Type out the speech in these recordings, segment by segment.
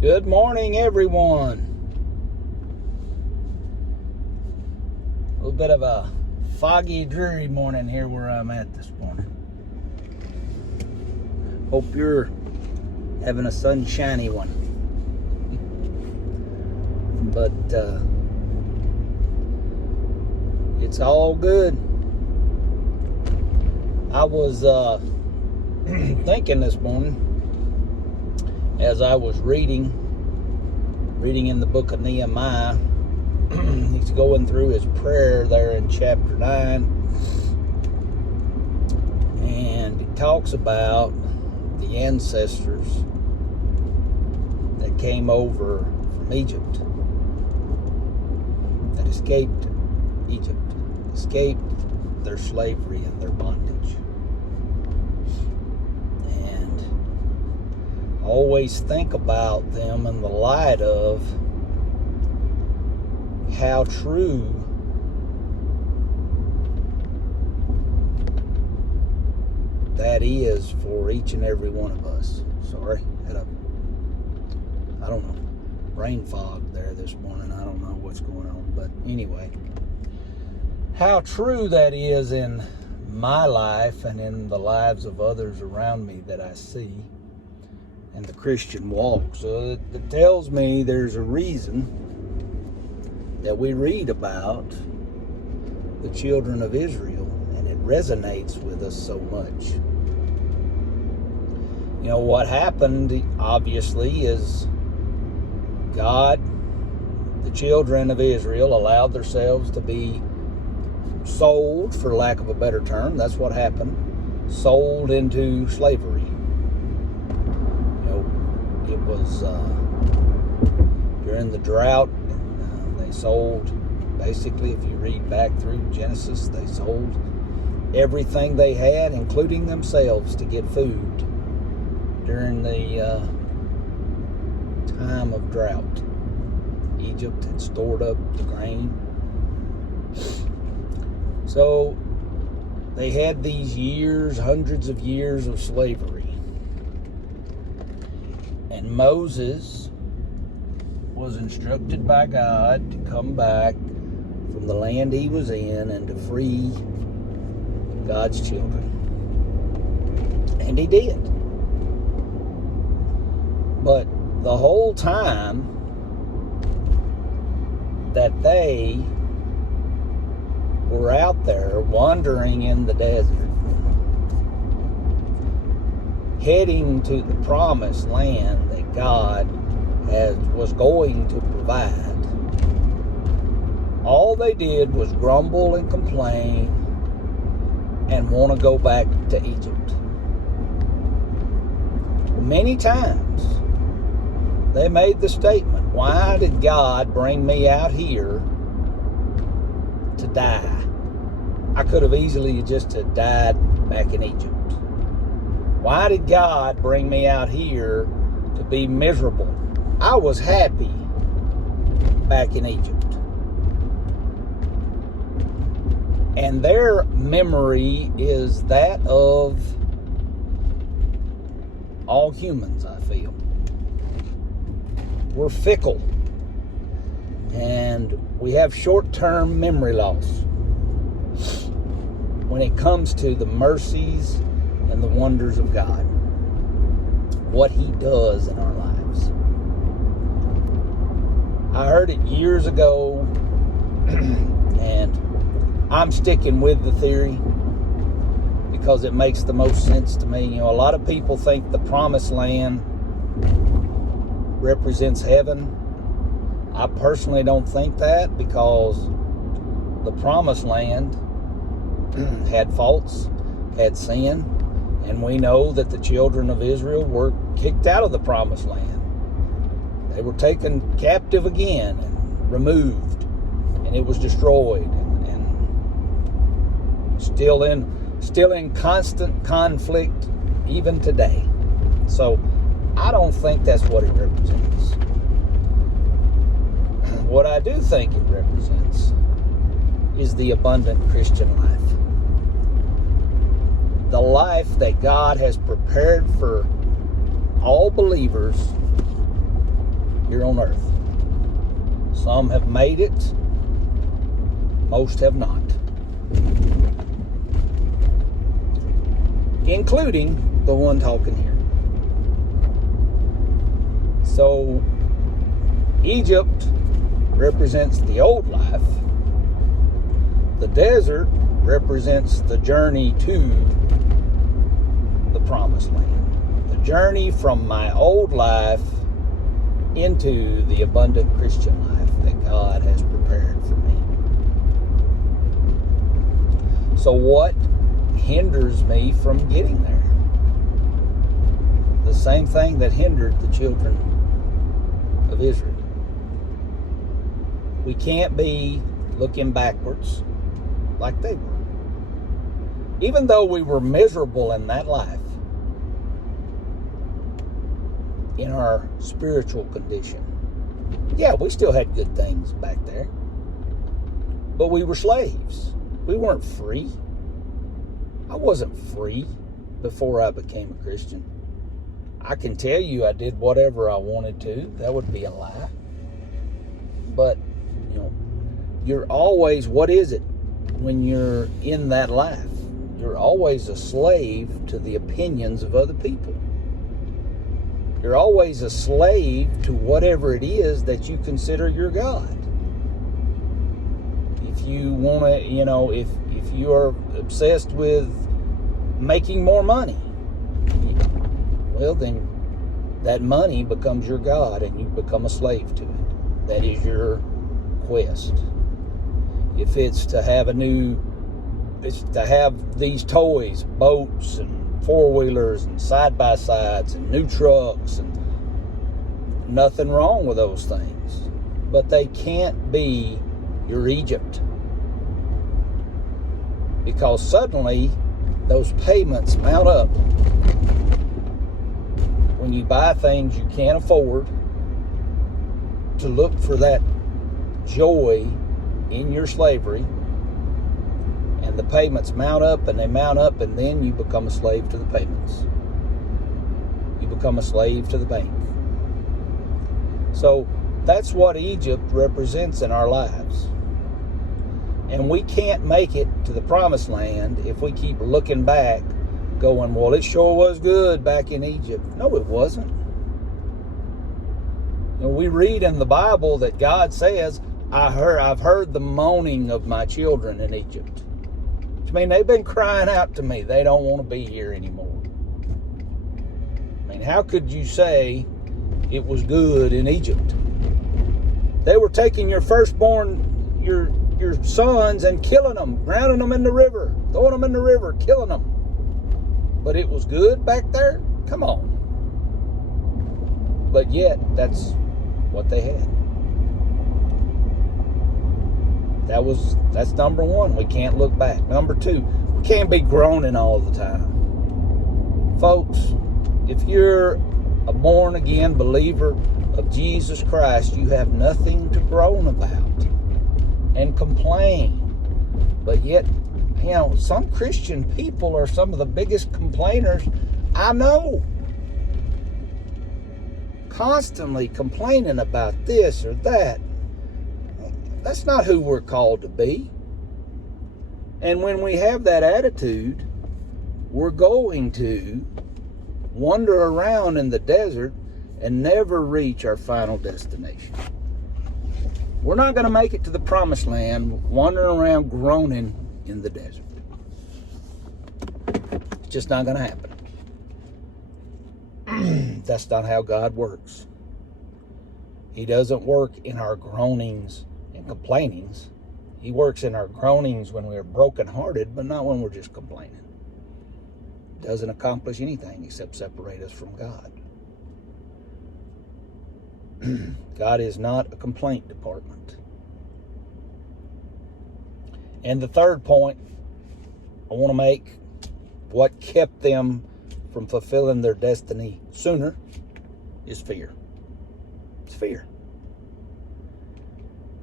Good morning, everyone. A little bit of a foggy, dreary morning here where I'm at this morning. Hope you're having a sunshiny one. But it's all good. I was thinking this morning as I was reading in the book of Nehemiah. He's going through his prayer there in chapter 9, and he talks about the ancestors that came over from Egypt, that escaped Egypt, escaped their slavery and their bondage. And I always think about them in the light of how true that is for each and every one of us. Sorry, had a, I don't know, brain fog there this morning. I don't know what's going on, but anyway, how true that is in my life and in the lives of others around me that I see in the Christian walk. So it tells me there's a reason that we read about the children of Israel, and it resonates with us so much. You know, what happened, obviously, is God, the children of Israel, allowed themselves to be sold, for lack of a better term. That's what happened. Sold into slavery. You know, it was during the drought. They sold, basically, if you read back through Genesis, they sold everything they had, including themselves, to get food during the time of drought. Egypt had stored up the grain. So they had these years, hundreds of years of slavery. And Moses was instructed by God to come back from the land he was in and to free God's children. And he did. But the whole time that they were out there wandering in the desert, heading to the promised land that God was going to provide, all they did was grumble and complain and want to go back to Egypt. Many times they made the statement, why did God bring me out here to die? I could have easily just died back in Egypt. Why did God bring me out here to be miserable? I was happy back in Egypt. And their memory is that of all humans, I feel. We're fickle. And we have short-term memory loss when it comes to the mercies and the wonders of God. What He does in our lives. I heard it years ago, and I'm sticking with the theory because it makes the most sense to me. You know, a lot of people think the promised land represents heaven. I personally don't think that, because the promised land had faults, had sin, and we know that the children of Israel were kicked out of the promised land. They were taken captive again and removed, and it was destroyed, and still in constant conflict even today. So I don't think that's what it represents. What I do think it represents is the abundant Christian life. The life that God has prepared for all believers here on earth. Some have made it, most have not. Including the one talking here. So, Egypt represents the old life. The desert represents the journey to the promised land. The journey from my old life into the abundant Christian life that God has prepared for me. So what hinders me from getting there? The same thing that hindered the children of Israel. We can't be looking backwards like they were. Even though we were miserable in that life, in our spiritual condition, yeah, we still had good things back there, but we were slaves. We weren't free. I wasn't free before I became a Christian. I can tell you I did whatever I wanted to. That would be a lie. But, you're always, what is it when you're in that life? You're always a slave to the opinions of other people. You're always a slave to whatever it is that you consider your God. If you want to, if you are obsessed with making more money, well, then that money becomes your God and you become a slave to it. That is your quest. If it's to have it's to have these toys, boats and four-wheelers and side-by-sides and new trucks, and nothing wrong with those things. But they can't be your Egypt. Because suddenly those payments mount up. When you buy things you can't afford, to look for that joy in your slavery, and the payments mount up and they mount up, and then you become a slave to the payments. You become a slave to the bank. So that's what Egypt represents in our lives. And we can't make it to the promised land if we keep looking back, going, well, it sure was good back in Egypt. No, it wasn't. We read in the Bible that God says, I've heard the moaning of my children in Egypt. I mean, they've been crying out to me. They don't want to be here anymore. I mean, how could you say it was good in Egypt? They were taking your firstborn, your sons, and killing them, drowning them in the river, throwing them in the river, killing them. But it was good back there? Come on. But yet, that's what they had. That's number one. We can't look back. Number two, we can't be groaning all the time. Folks, if you're a born-again believer of Jesus Christ, you have nothing to groan about and complain. But yet, some Christian people are some of the biggest complainers I know. Constantly complaining about this or that. That's not who we're called to be. And when we have that attitude, we're going to wander around in the desert and never reach our final destination. We're not going to make it to the promised land wandering around groaning in the desert. It's just not going to happen. That's not how God works. He doesn't work in our groanings and complainings. He works in our groanings when we're brokenhearted, but not when we're just complaining. Doesn't accomplish anything except separate us from God. God is not a complaint department. And the third point I want to make, what kept them from fulfilling their destiny sooner, is fear. It's fear.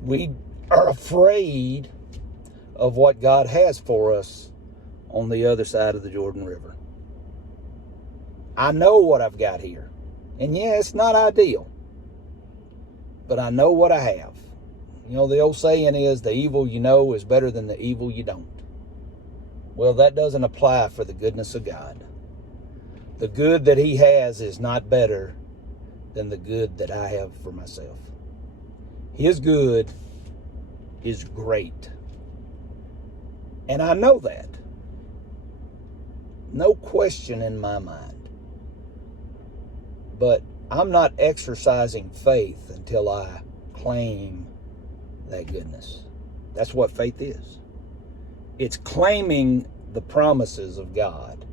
We are afraid of what God has for us on the other side of the Jordan River. I know what I've got here. And yeah, it's not ideal. but I know what I have. You know, the old saying is, the evil you know is better than the evil you don't. Well, that doesn't apply for the goodness of God. The good that he has is not better than the good that I have for myself. His good is great. And I know that. No question in my mind. But I'm not exercising faith until I claim that goodness. That's what faith is. It's claiming the promises of God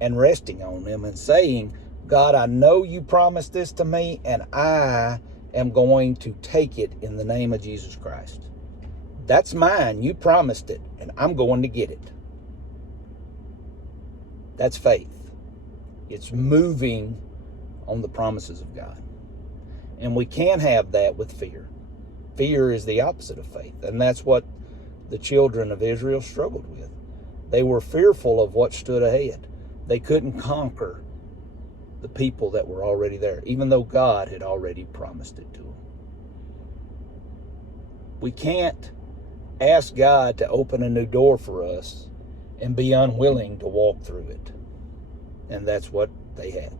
and resting on them and saying, God, I know you promised this to me, and I am going to take it in the name of Jesus Christ. That's mine. You promised it, and I'm going to get it. That's faith. It's moving on the promises of God. And we can't have that with fear. Fear is the opposite of faith, and that's what the children of Israel struggled with. They were fearful of what stood ahead. They couldn't conquer the people that were already there, even though God had already promised it to them. We can't ask God to open a new door for us and be unwilling to walk through it. And that's what they had.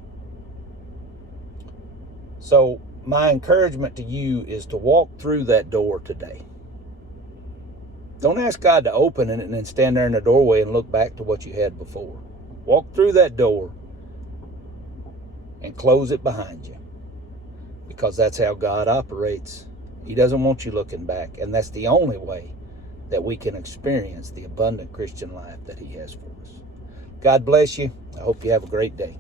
So my encouragement to you is to walk through that door today. Don't ask God to open it and then stand there in the doorway and look back to what you had before. Walk through that door and close it behind you, because that's how God operates. He doesn't want you looking back, and that's the only way that we can experience the abundant Christian life that he has for us. God bless you. I hope you have a great day.